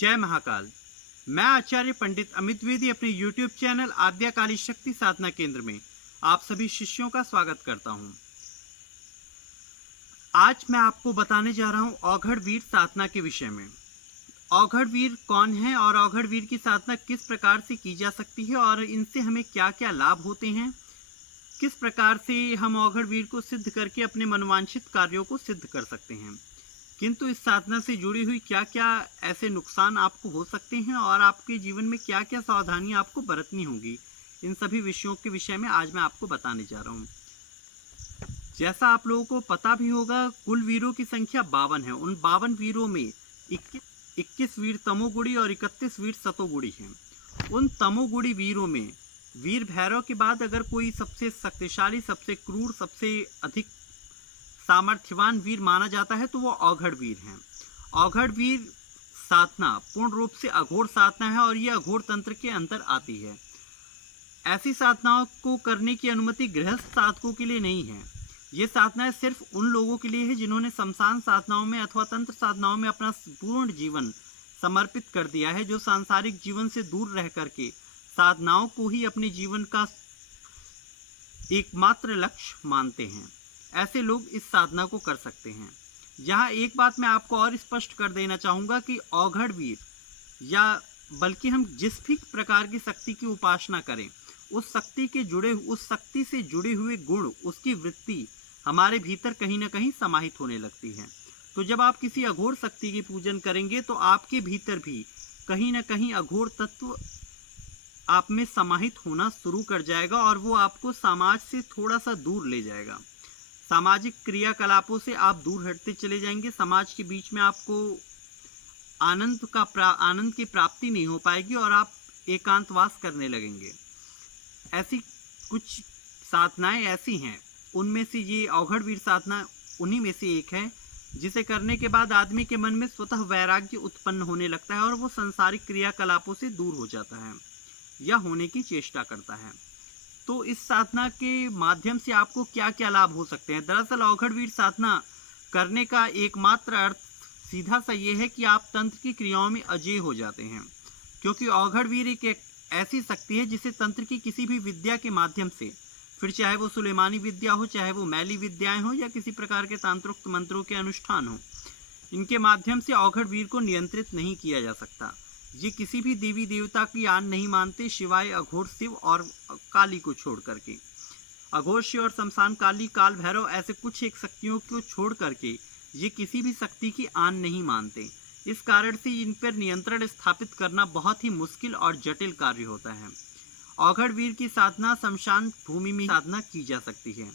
जय महाकाल। मैं आचार्य पंडित अमित द्विवेदी अपने YouTube चैनल आद्या काली शक्ति साधना केंद्र में आप सभी शिष्यों का स्वागत करता हूं। आज मैं आपको बताने जा रहा हूं औघड़ वीर साधना के विषय में। औघड़ वीर कौन है और औघड़ वीर की साधना किस प्रकार से की जा सकती है और इनसे हमें क्या क्या लाभ होते हैं, किस प्रकार से हम औघड़ वीर को सिद्ध करके अपने मनोवांछित कार्यों को सिद्ध कर सकते हैं, किंतु इस साधना से जुड़ी हुई क्या क्या ऐसे नुकसान आपको हो सकते हैं और आपके जीवन में क्या क्या सावधानियां आपको बरतनी होंगी, इन सभी विषयों के विषय में आज मैं आपको बताने जा रहा हूं। जैसा आप लोगों को पता भी होगा, कुल वीरों की संख्या 52 है। उन 52 वीरों में 21 वीर तमोगुणी और 31 वीर सतोगुणी हैं। उन तमोगुणी वीरों में वीर भैरव के बाद अगर कोई सबसे शक्तिशाली, सबसे क्रूर, सबसे अधिक सामर्थ्यवान वीर माना जाता है तो वो औघड़ वीर हैं। औघड़ वीर साधना पूर्ण रूप से अघोर साधना है और ये अघोर तंत्र के अंतर आती है। ऐसी साधनाओं को करने की अनुमति गृहस्थ साधकों के लिए नहीं है। ये साधनाएं सिर्फ उन लोगों के लिए है जिन्होंने शमशान साधनाओं में अथवा तंत्र साधनाओं में अपना पूर्ण जीवन समर्पित कर दिया है, जो सांसारिक जीवन से दूर रह करके साधनाओं को ही अपने जीवन का एकमात्र लक्ष्य मानते हैं। ऐसे लोग इस साधना को कर सकते हैं। यहाँ एक बात मैं आपको और स्पष्ट कर देना चाहूँगा कि औघड़ वीर या बल्कि हम जिस भी प्रकार की शक्ति की उपासना करें, उस शक्ति से जुड़े हुए गुण, उसकी वृत्ति हमारे भीतर कहीं ना कहीं समाहित होने लगती है। तो जब आप किसी अघोर शक्ति की पूजन करेंगे तो आपके भीतर भी कहीं ना कहीं अघोर तत्व आप में समाहित होना शुरू कर जाएगा और वो आपको समाज से थोड़ा सा दूर ले जाएगा। सामाजिक क्रियाकलापों से आप दूर हटते चले जाएंगे। समाज के बीच में आपको आनंद की प्राप्ति नहीं हो पाएगी और आप एकांतवास करने लगेंगे। ऐसी कुछ साधनाएं ऐसी हैं, उनमें से ये औघड़ वीर साधना उन्हीं में से एक है, जिसे करने के बाद आदमी के मन में स्वतः वैराग्य उत्पन्न होने लगता है और वो सांसारिक क्रियाकलापों से दूर हो जाता है या होने की चेष्टा करता है। तो इस साधना के माध्यम से आपको क्या क्या लाभ हो सकते हैं? दरअसल औघड़ वीर साधना करने का एकमात्र अर्थ सीधा सा ये है कि आप तंत्र की क्रियाओं में अजेय हो जाते हैं, क्योंकि औघड़ वीर एक ऐसी शक्ति है जिसे तंत्र की किसी भी विद्या के माध्यम से, फिर चाहे वो सुलेमानी विद्या हो, चाहे वो मैली विद्याएं हो या किसी प्रकार के तांत्रिक मंत्रों के अनुष्ठान हो, इनके माध्यम से औघड़ वीर को नियंत्रित नहीं किया जा सकता। ये किसी भी देवी देवता की आन नहीं मानते सिवाय अघोर शिव और काली को छोड़ करके। अघोर शिव और शमशान काली, काल भैरव, ऐसे कुछ एक शक्तियों को छोड़ करके ये किसी भी शक्ति की आन नहीं मानते। इस कारण से इन पर नियंत्रण स्थापित करना बहुत ही मुश्किल और जटिल कार्य होता है। औघड़ वीर की साधना शमशान भूमि में साधना की जा सकती है,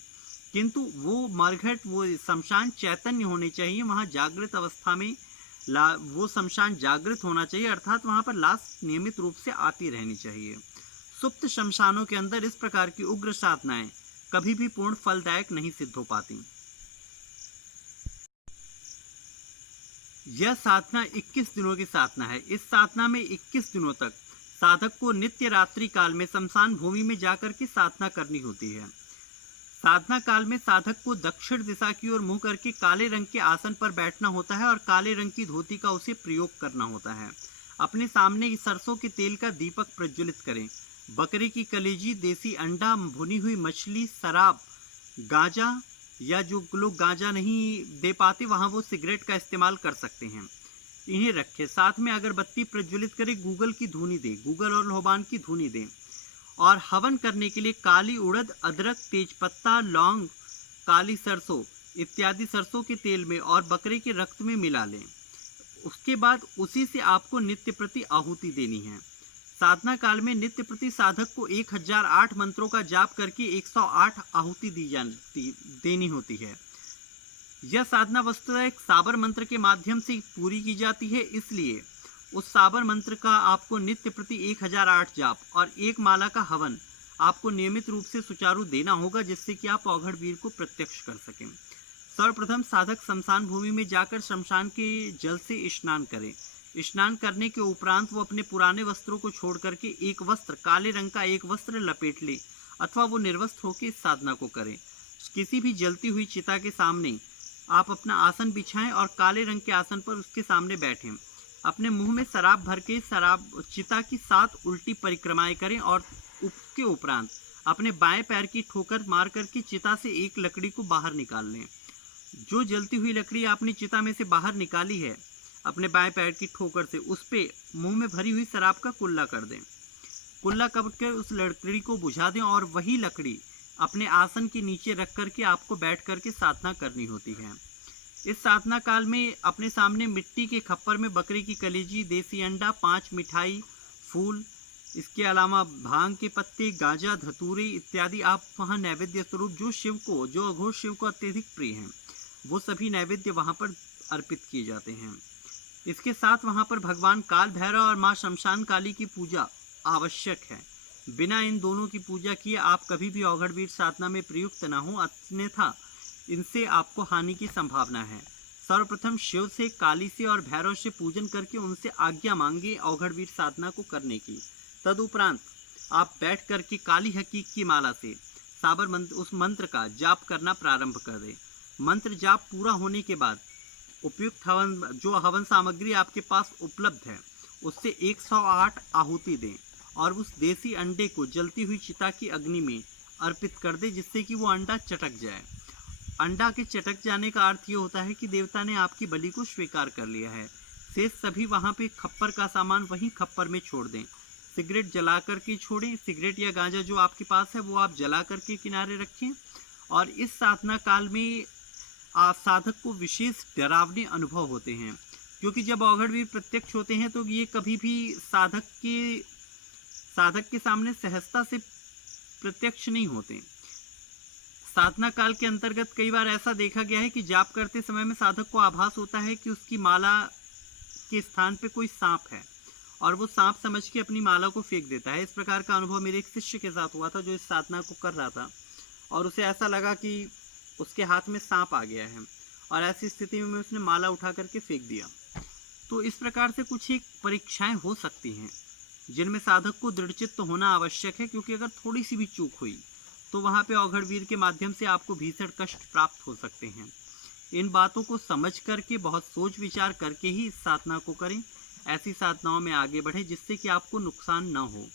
किंतु वो मरघट, वो शमशान चैतन्य होने चाहिए। वहाँ जागृत अवस्था में वो शमशान जागृत होना चाहिए, अर्थात वहां पर लाश नियमित रूप से आती रहनी चाहिए। सुप्त शमशानों के अंदर इस प्रकार की उग्र साधनाएं कभी भी पूर्ण फलदायक नहीं सिद्ध हो पाती। यह साधना 21 दिनों की साधना है। इस साधना में 21 दिनों तक साधक को नित्य रात्रि काल में शमशान भूमि में जाकर के साधना करनी होती है। साधना काल में साधक को दक्षिण दिशा की ओर मुंह करके काले रंग के आसन पर बैठना होता है और काले रंग की धोती का उसे प्रयोग करना होता है। अपने सामने सरसों के तेल का दीपक प्रज्वलित करें। बकरी की कलेजी, देसी अंडा, भुनी हुई मछली, शराब, गांजा, या जो लोग गांजा नहीं दे पाते वहां वो सिगरेट का इस्तेमाल कर सकते हैं, इन्हें रखें। साथ में अगरबत्ती प्रज्वलित करें, गूगल की धुनी दें, गूगल और लोबान की धुनी दें। और हवन करने के लिए काली उड़द, अदरक, तेजपत्ता, लौंग, काली सरसों इत्यादि सरसों के तेल में और बकरे के रक्त में मिला लें। उसके बाद उसी से आपको नित्य प्रति आहुति देनी है। साधना काल में नित्य प्रति साधक को 1008 मंत्रों का जाप करके 108 आहुति देनी होती है। यह साधना वस्तुतः एक साबर मंत्र के माध्यम से पूरी की जाती है, इसलिए उस साबर मंत्र का आपको नित्य प्रति 1008 जाप और एक माला का हवन आपको नियमित रूप से सुचारू देना होगा, जिससे कि आप औघड़ वीर को प्रत्यक्ष कर सकें। सर्वप्रथम साधक शमशान भूमि में जाकर शमशान के जल से स्नान करें। स्नान करने के उपरांत वो अपने पुराने वस्त्रों को छोड़ करके एक वस्त्र, काले रंग का एक वस्त्र लपेट ले अथवा वो निर्वस्त्र होकर इस साधना को करें। किसी भी जलती हुई चिता के सामने आप अपना आसन बिछाएं और काले रंग के आसन पर उसके सामने बैठें। अपने मुंह में शराब भर के शराब चिता की 7 उल्टी परिक्रमाएं करें और उसके उपरांत अपने बाएं पैर की ठोकर मार करके चिता से एक लकड़ी को बाहर निकाल लें। जो जलती हुई लकड़ी आपने चिता में से बाहर निकाली है अपने बाएं पैर की ठोकर से, उस पे मुंह में भरी हुई शराब का कुल्ला कर दें। कुल्ला कर उस लकड़ी को बुझा दें और वही लकड़ी अपने आसन के नीचे रख करके आपको बैठ करके साधना करनी होती है। इस साधना काल में अपने सामने मिट्टी के खप्पर में बकरी की कलेजी, देसी अंडा, 5 मिठाई, फूल, इसके अलावा भांग के पत्ते, गांजा, धतूरे इत्यादि आप वहाँ नैवेद्य स्वरूप जो अघोर शिव को अत्यधिक प्रिय हैं, वो सभी नैवेद्य वहाँ पर अर्पित किए जाते हैं। इसके साथ वहाँ पर भगवान काल भैरव और माँ शमशान काली की पूजा आवश्यक है। बिना इन दोनों की पूजा किए आप कभी भी अवघड़वीर साधना में प्रयुक्त न हो, अन्यथा इनसे आपको हानि की संभावना है। सर्वप्रथम शिव से, काली से और भैरव से पूजन करके उनसे आज्ञा मांगे अवघड़वीर साधना को करने की। तदुपरांत आप बैठ करके काली हकीक की माला से साबर मंत्र, उस मंत्र का जाप करना प्रारंभ कर दें। मंत्र जाप पूरा होने के बाद उपयुक्त हवन सामग्री आपके पास उपलब्ध है उससे 108 आहुति दें और उस देसी अंडे को जलती हुई चिता की अग्नि में अर्पित कर दे, जिससे कि वो अंडा चटक जाए। अंडा के चटक जाने का अर्थ ये होता है कि देवता ने आपकी बलि को स्वीकार कर लिया है। शेष सभी वहाँ पे खप्पर का सामान वहीं खप्पर में छोड़ दें। सिगरेट जला करके छोड़ें। सिगरेट या गांजा जो आपके पास है वो आप जला करके किनारे रखें। और इस साधना काल में साधक को विशेष डरावने अनुभव होते हैं, क्योंकि जब अवघड़वीर प्रत्यक्ष होते हैं तो ये कभी भी साधक के सामने सहजता से प्रत्यक्ष नहीं होते। साधना काल के अंतर्गत कई बार ऐसा देखा गया है कि जाप करते समय में साधक को आभास होता है कि उसकी माला के स्थान पे कोई सांप है और वो सांप समझ के अपनी माला को फेंक देता है। इस प्रकार का अनुभव मेरे एक शिष्य के साथ हुआ था जो इस साधना को कर रहा था और उसे ऐसा लगा कि उसके हाथ में सांप आ गया है और ऐसी स्थिति में उसने माला उठा करके फेंक दिया। तो इस प्रकार से कुछ एक परीक्षाएं हो सकती हैं जिनमें साधक को दृढ़चित्त होना आवश्यक है, क्योंकि अगर थोड़ी सी भी चूक हुई तो वहाँ पे अवघड़वीर के माध्यम से आपको भीषण कष्ट प्राप्त हो सकते हैं। इन बातों को समझ करके बहुत सोच विचार करके ही इस साधना को करें। ऐसी साधनाओं में आगे बढ़ें जिससे कि आपको नुकसान न हो।